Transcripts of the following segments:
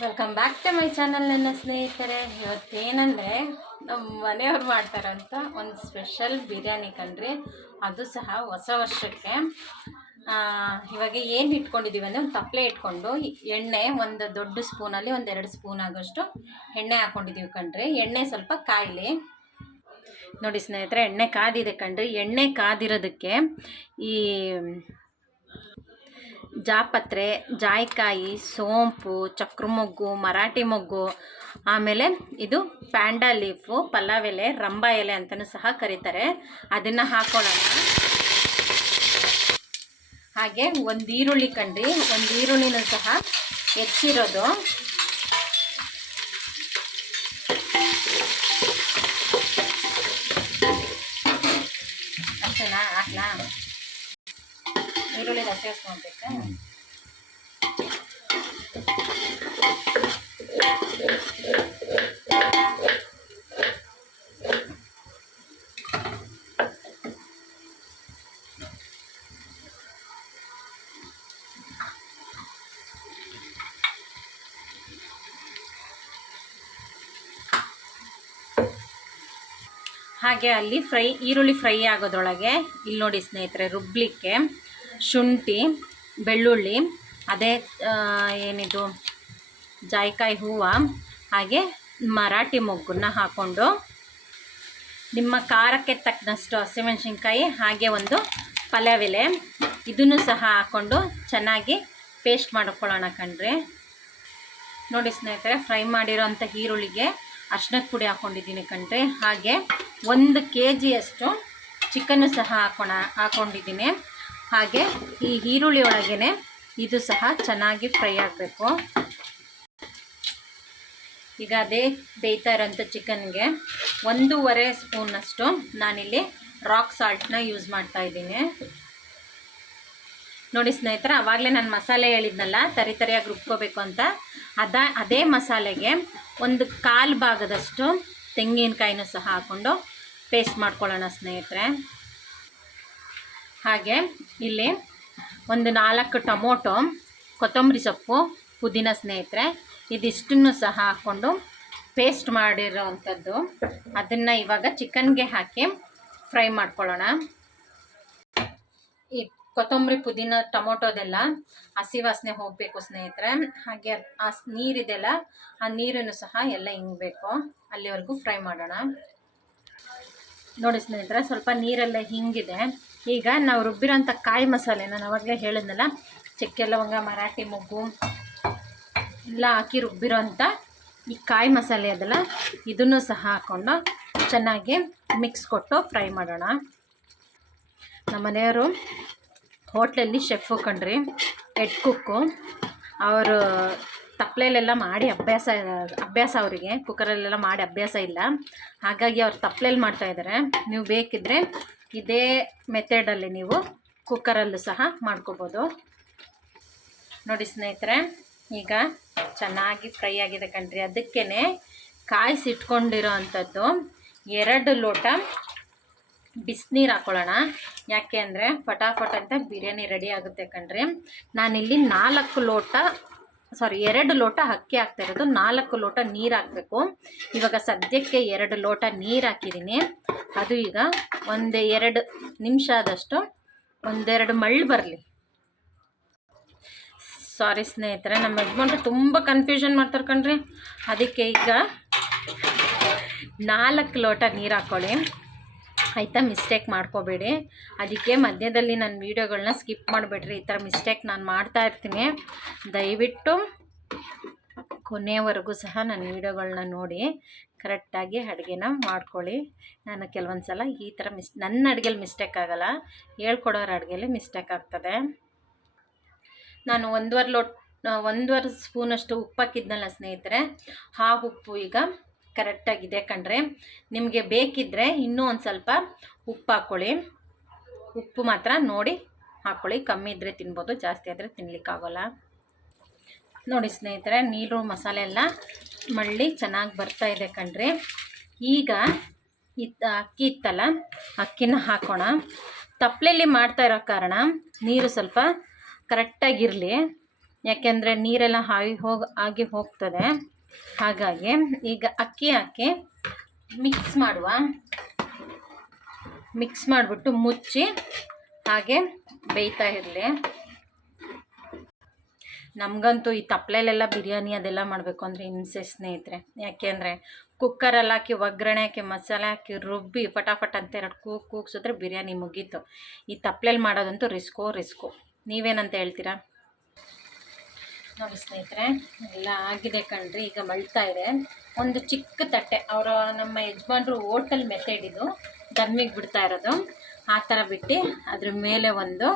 Welcome back to my channel ನನ್ನ ಸ್ನೇಹಿತರೆ. ಇವತ್ತೇನಂದರೆ ನಮ್ಮ ಮನೆಯವ್ರು ಮಾಡ್ತಾರಂತ ಒಂದು ಸ್ಪೆಷಲ್ ಬಿರಿಯಾನಿ ಕಣ್ರಿ. ಅದು ಸಹ ಹೊಸ ವರ್ಷಕ್ಕೆ. ಇವಾಗ ಏನು ಇಟ್ಕೊಂಡಿದ್ದೀವಿ ಅಂದರೆ ಒಂದು ತಪ್ಪಲೆ ಇಟ್ಕೊಂಡು ಎಣ್ಣೆ ಒಂದು ದೊಡ್ಡ ಸ್ಪೂನಲ್ಲಿ ಒಂದು ಎರಡು ಸ್ಪೂನ್ ಆಗೋಷ್ಟು ಎಣ್ಣೆ ಹಾಕ್ಕೊಂಡಿದ್ದೀವಿ ಕಣ್ರಿ. ಎಣ್ಣೆ ಸ್ವಲ್ಪ ಕಾಯಲಿ. ನೋಡಿ ಸ್ನೇಹಿತರೆ, ಎಣ್ಣೆ ಕಾದಿದೆ ಕಣ್ರಿ. ಎಣ್ಣೆ ಕಾದಿರೋದಕ್ಕೆ ಈ ಜಾಪತ್ರೆ, ಜಾಯಿಕಾಯಿ, ಸೋಂಪು, ಚಕ್ರಮೊಗ್ಗು, ಮರಾಠಿ ಮೊಗ್ಗು, ಆಮೇಲೆ ಇದು ಪ್ಯಾಂಡಾ ಲೀಫು, ಪಲಾವ್ ಎಲೆ, ರಂಬ ಎಲೆ ಅಂತಲೂ ಸಹ ಕರೀತಾರೆ. ಅದನ್ನು ಹಾಕೊಳ್ಳೋಣ. ಹಾಗೆ ಒಂದು ಈರುಳ್ಳಿ ಕಂಡ್ರಿ. ಒಂದು ಈರುಳ್ಳಿನೂ ಸಹ ಹೆಚ್ಚಿರೋದು. ಅಷ್ಟೇನಾ? ಹಾಕ್ಲಾ? ಈರುಳ್ಳಿ ಹಾಗೆ ಅಲ್ಲಿ ಫ್ರೈ ಈರುಳ್ಳಿ ಫ್ರೈ ಆಗೋದ್ರೊಳಗೆ ಇಲ್ಲಿ ನೋಡಿ ಸ್ನೇಹಿತರೆ ರುಬ್ಲಿಕ್ಕೆ ಶುಂಠಿ, ಬೆಳ್ಳುಳ್ಳಿ, ಅದೇ ಏನಿದು, ಜಾಯಿಕಾಯಿ ಹೂವು, ಹಾಗೆ ಮರಾಠಿ ಮೊಗ್ಗನ್ನ ಹಾಕ್ಕೊಂಡು ನಿಮ್ಮ ಖಾರಕ್ಕೆ ತಕ್ಕನಷ್ಟು ಹಸಿಮೆಣಸಿನ್ಕಾಯಿ, ಹಾಗೆ ಒಂದು ಪಲ್ಯವೆಲೆ. ಇದನ್ನು ಸಹ ಹಾಕ್ಕೊಂಡು ಚೆನ್ನಾಗಿ ಪೇಸ್ಟ್ ಮಾಡ್ಕೊಳ್ಳೋಣ ಕಣ್ರಿ. ನೋಡಿ ಸ್ನೇಹಿತರೆ, ಫ್ರೈ ಮಾಡಿರೋಂಥ ಈರುಳ್ಳಿಗೆ ಅರ್ಶನದ ಪುಡಿ ಹಾಕ್ಕೊಂಡಿದ್ದೀನಿ ಕಣ್ರಿ. ಹಾಗೆ ಒಂದು ಕೆ ಜಿಯಷ್ಟು ಚಿಕನ್ನು ಸಹ ಹಾಕೋಣ ಹಾಕ್ಕೊಂಡಿದ್ದೀನಿ ಹಾಗೆ ಈ ಈರುಳ್ಳಿ ಒಳಗೇ ಇದು ಸಹ ಚೆನ್ನಾಗಿ ಫ್ರೈ ಆಗಬೇಕು. ಈಗ ಅದೇ ಬೇಯ್ತಾ ಇರೋಂಥ ಚಿಕನ್ಗೆ ಒಂದೂವರೆ ಸ್ಪೂನಷ್ಟು ನಾನಿಲ್ಲಿ ರಾಕ್ ಸಾಲ್ಟ್ನ ಯೂಸ್ ಮಾಡ್ತಾ ಇದ್ದೀನಿ. ನೋಡಿ ಸ್ನೇಹಿತರೆ ಆವಾಗಲೇ ನಾನು ಮಸಾಲೆ ಹೇಳಿದ್ನಲ್ಲ, ತರಿ ತರಿಯಾಗಿ ರುಬ್ಕೋಬೇಕು ಅಂತ. ಅದ, ಅದೇ ಮಸಾಲೆಗೆ ಒಂದು ಕಾಲು ಭಾಗದಷ್ಟು ತೆಂಗಿನಕಾಯಿನೂ ಸಹ ಹಾಕ್ಕೊಂಡು ಪೇಸ್ಟ್ ಮಾಡ್ಕೊಳ್ಳೋಣ ಸ್ನೇಹಿತರೆ. ಹಾಗೆ ಇಲ್ಲಿ ಒಂದು ನಾಲ್ಕು ಟೊಮೊಟೊ, ಕೊತ್ತಂಬರಿ ಸೊಪ್ಪು, ಪುದೀನ ಸ್ನೇಹಿತರೆ. ಇದಿಷ್ಟನ್ನು ಸಹ ಹಾಕ್ಕೊಂಡು ಪೇಸ್ಟ್ ಮಾಡಿರೋ ಅಂಥದ್ದು ಅದನ್ನು ಇವಾಗ ಚಿಕನ್ಗೆ ಹಾಕಿ ಫ್ರೈ ಮಾಡ್ಕೊಳ್ಳೋಣ. ಈ ಕೊತ್ತಂಬರಿ, ಪುದೀನ, ಟೊಮೊಟೊದೆಲ್ಲ ಹಸಿ ವಾಸನೆ ಹೋಗಬೇಕು ಸ್ನೇಹಿತರೆ. ಹಾಗೆ ಆ ನೀರಿದೆಲ್ಲ, ಆ ನೀರನ್ನು ಸಹ ಎಲ್ಲ ಹಿಂಗಬೇಕು. ಅಲ್ಲಿವರೆಗೂ ಫ್ರೈ ಮಾಡೋಣ. ನೋಡಿ ಸ್ನೇಹಿತರೆ, ಸ್ವಲ್ಪ ನೀರೆಲ್ಲ ಹಿಂಗಿದೆ. ಈಗ ನಾವು ರುಬ್ಬಿರೋಂಥ ಕಾಯಿ ಮಸಾಲೆ ನಾನು ಅವಾಗಲೇ ಹೇಳಿದ್ನಲ್ಲ ಚಕ್ಕೆ ಲವಂಗ ಮರಾಠಿ ಮೊಗ್ಗು ಎಲ್ಲ ಹಾಕಿ ರುಬ್ಬಿರೋಂಥ ಈ ಕಾಯಿ ಮಸಾಲೆ ಅದಲ್ಲ, ಇದನ್ನು ಸಹ ಹಾಕ್ಕೊಂಡು ಚೆನ್ನಾಗಿ ಮಿಕ್ಸ್ ಕೊಟ್ಟು ಫ್ರೈ ಮಾಡೋಣ. ನಮ್ಮ ಮನೆಯವರು ಹೋಟ್ಲಲ್ಲಿ ಶೆಫ್ ಕಣ್ರಿ ಹೆಡ್ ಕುಕ್ಕು. ಅವರು ತಪ್ಪಲೆಲೆಲ್ಲ ಮಾಡಿ ಅಭ್ಯಾಸ ಅಭ್ಯಾಸ ಅವರಿಗೆ ಕುಕ್ಕರಲ್ಲೆಲ್ಲ ಮಾಡಿ ಅಭ್ಯಾಸ ಇಲ್ಲ. ಹಾಗಾಗಿ ಅವ್ರು ತಪ್ಪಲೆಲ್ಲಿ ಮಾಡ್ತಾಯಿದ್ದಾರೆ ನೀವು ಬೇಕಿದ್ದರೆ ಇದೇ ಮೆಥಡಲ್ಲಿ ನೀವು ಕುಕ್ಕರಲ್ಲೂ ಸಹ ಮಾಡ್ಕೋಬೋದು. ನೋಡಿ ಸ್ನೇಹಿತರೆ, ಈಗ ಚೆನ್ನಾಗಿ ಫ್ರೈ ಆಗಿದೆ ಕಣ್ರಿ. ಅದಕ್ಕೇ ಕಾಯಿಸಿಟ್ಕೊಂಡಿರೋ ಅಂಥದ್ದು ಎರಡು ಲೋಟ ಬಿಸಿನೀರು ಹಾಕ್ಕೊಳ್ಳೋಣ ಯಾಕೆ ಅಂದರೆ ಫಟಾಫಟ್ ಅಂತ ಬಿರಿಯಾನಿ ರೆಡಿ ಆಗುತ್ತೆ ಕಣ್ರಿ. ನಾನಿಲ್ಲಿ ನಾಲ್ಕು ಲೋಟ ಸಾರಿ ಎರಡು ಲೋಟ ಅಕ್ಕಿ ಹಾಕ್ತಾ ಇರೋದು. ನಾಲ್ಕು ಲೋಟ ನೀರು ಹಾಕಬೇಕು. ಇವಾಗ ಸದ್ಯಕ್ಕೆ ಎರಡು ಲೋಟ ನೀರು ಹಾಕಿದ್ದೀನಿ ಅದು ಈಗ ಒಂದು ಎರಡು ನಿಮಿಷ ಆದಷ್ಟು ಒಂದೆರಡು ಮಳ್ಳು ಬರಲಿ. ಸಾರಿ ಸ್ನೇಹಿತರೆ, ನಮ್ಮ ಯಜಮಾನ್ರು ತುಂಬ ಕನ್ಫ್ಯೂಷನ್ ಮಾಡ್ತಾರೆ ಕಣ್ರಿ. ಅದಕ್ಕೆ ಈಗ ನಾಲ್ಕು ಲೋಟ ನೀರು ಹಾಕ್ಕೊಳ್ಳಿ ಆಯಿತಾ ಮಿಸ್ಟೇಕ್ ಮಾಡ್ಕೋಬೇಡಿ. ಅದಕ್ಕೆ ಮಧ್ಯದಲ್ಲಿ ನನ್ನ ವೀಡಿಯೋಗಳನ್ನ ಸ್ಕಿಪ್ ಮಾಡಿಬಿಡ್ರಿ. ಈ ಥರ ಮಿಸ್ಟೇಕ್ ನಾನು ಮಾಡ್ತಾ ಇರ್ತೀನಿ. ದಯವಿಟ್ಟು ಕೊನೆಯವರೆಗೂ ಸಹ ನನ್ನ ವೀಡಿಯೋಗಳನ್ನ ನೋಡಿ ಕರೆಕ್ಟಾಗಿ ಅಡುಗೆನ ಮಾಡ್ಕೊಳ್ಳಿ. ನಾನು ಕೆಲವೊಂದು ಸಲ ಈ ಥರ ಮಿಸ್ ನನ್ನ ಅಡುಗೆಲಿ ಮಿಸ್ಟೇಕ್ ಆಗೋಲ್ಲ. ಹೇಳ್ಕೊಡೋರ ಅಡುಗೆಲಿ ಮಿಸ್ಟೇಕ್ ಆಗ್ತದೆ. ನಾನು ಒಂದುವರೆ ಲೋಟ್, ಒಂದುವರೆ ಸ್ಪೂನಷ್ಟು ಉಪ್ಪು ಹಾಕಿದ್ನಲ್ಲ ಸ್ನೇಹಿತರೆ, ಆ ಉಪ್ಪು ಈಗ ಕರೆಕ್ಟಾಗಿದೆ ಕಣ್ರೆ. ನಿಮಗೆ ಬೇಕಿದ್ದರೆ ಇನ್ನೂ ಒಂದು ಸ್ವಲ್ಪ ಉಪ್ಪು ಹಾಕ್ಕೊಳ್ಳಿ ಉಪ್ಪು ಮಾತ್ರ ನೋಡಿ ಹಾಕ್ಕೊಳ್ಳಿ ಕಮ್ಮಿ ಇದ್ದರೆ ತಿನ್ಬೋದು, ಜಾಸ್ತಿ ಆದರೆ ತಿನ್ನಲಿಕ್ಕಾಗೋಲ್ಲ ನೋಡಿ ಸ್ನೇಹಿತರೆ, ನೀರು, ಮಸಾಲೆ ಎಲ್ಲ ಮಳ್ಳಿ ಚೆನ್ನಾಗಿ ಬರ್ತಾ ಇದೆ ಕಣ್ರಿ. ಈಗ ಇತ್ತ ಅಕ್ಕಿ ಇತ್ತಲ್ಲ, ಅಕ್ಕಿನ ಹಾಕೋಣ. ತಪ್ಪಲೆಯಲ್ಲಿ ಮಾಡ್ತಾ ಇರೋ ಕಾರಣ ನೀರು ಸ್ವಲ್ಪ ಕರೆಕ್ಟಾಗಿರಲಿ. ಯಾಕೆಂದರೆ ನೀರೆಲ್ಲ ಹಾಯಿ ಹೋಗಿ, ಆಗಿ ಹೋಗ್ತದೆ. ಹಾಗಾಗಿ, ಈಗ ಅಕ್ಕಿ ಹಾಕಿ ಮಿಕ್ಸ್ ಮಾಡುವ. ಮಿಕ್ಸ್ ಮಾಡಿಬಿಟ್ಟು ಮುಚ್ಚಿ ಹಾಗೆ ಬೇಯ್ತಾ ಇರಲಿ. ನಮಗಂತೂ ಈ ತಪ್ಪಲೆಲೆಲ್ಲ ಬಿರಿಯಾನಿ ಅದೆಲ್ಲ ಮಾಡಬೇಕು ಅಂದರೆ ಹಿಂಸೆ ಸ್ನೇಹಿತರೆ. ಯಾಕೆಂದರೆ ಕುಕ್ಕರಲ್ಲಿ ಹಾಕಿ, ಒಗ್ಗರಣೆ ಹಾಕಿ, ಮಸಾಲೆ ಹಾಕಿ, ರುಬ್ಬಿ ಫಟಾಫಟ್ ಅಂತ ಎರಡು ಕೂಗ್ ಕೂಗ್ಸಿದ್ರೆ ಬಿರಿಯಾನಿ ಮುಗೀತು. ಈ ತಪ್ಪಲೆಲ್ಲಿ ಮಾಡೋದಂತೂ ರಿಸ್ಕೋ ರಿಸ್ಕು. ನೀವೇನಂತ ಹೇಳ್ತೀರಾ? ನೋಡಿ ಸ್ನೇಹಿತರೆ, ಎಲ್ಲ ಆಗಿದೆ ಕಣ್ರಿ, ಈಗ ಮಳ್ತಾ ಇದೆ. ಒಂದು ಚಿಕ್ಕ ತಟ್ಟೆ, ಅವರ ನಮ್ಮ ಯಜಮಾನ್ರು ಓಟಲ್ ಮೆಥಡ್ ಇದು, ದಮ್ಮಿಗೆ ಬಿಡ್ತಾ ಇರೋದು. ಆ ಥರ ಬಿಟ್ಟು ಅದ್ರ ಮೇಲೆ ಒಂದು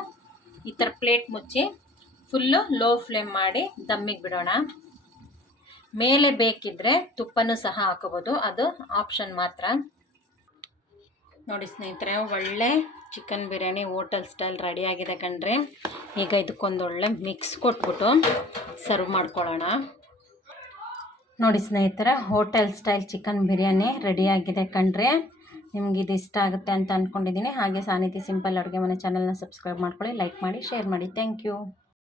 ಈ ಥರ ಪ್ಲೇಟ್ ಮುಚ್ಚಿ ಫುಲ್ಲು ಲೋ ಫ್ಲೇಮ್ ಮಾಡಿ ದಮ್ಮಿಗೆ ಬಿಡೋಣ. ಮೇಲೆ ಬೇಕಿದ್ದರೆ ತುಪ್ಪನೂ ಸಹ ಹಾಕೋಬೋದು, ಅದು ಆಪ್ಷನ್ ಮಾತ್ರ. ನೋಡಿ ಸ್ನೇಹಿತರೆ, ಒಳ್ಳೆ ಚಿಕನ್ ಬಿರಿಯಾನಿ ಹೋಟೆಲ್ ಸ್ಟೈಲ್ ರೆಡಿಯಾಗಿದೆ ಕಣ್ರಿ. ಈಗ ಇದಕ್ಕೊಂದು ಒಳ್ಳೆ ಮಿಕ್ಸ್ ಕೊಟ್ಬಿಟ್ಟು ಸರ್ವ್ ಮಾಡ್ಕೊಳ್ಳೋಣ. ನೋಡಿ ಸ್ನೇಹಿತರೆ, ಹೋಟೆಲ್ ಸ್ಟೈಲ್ ಚಿಕನ್ ಬಿರಿಯಾನಿ ರೆಡಿಯಾಗಿದೆ ಕಣ್ರಿ. ನಿಮ್ಗೆ ಇದು ಇಷ್ಟ ಆಗುತ್ತೆ ಅಂತ ಅಂದ್ಕೊಂಡಿದ್ದೀನಿ ಹಾಗೆ ಸಾನಿತಿ ಸಿಂಪಲ್ ಅಡುಗೆ ಮನೆ ಚಾನಲ್ನ ಸಬ್ಸ್ಕ್ರೈಬ್ ಮಾಡ್ಕೊಳ್ಳಿ ಲೈಕ್ ಮಾಡಿ ಶೇರ್ ಮಾಡಿ. Thank you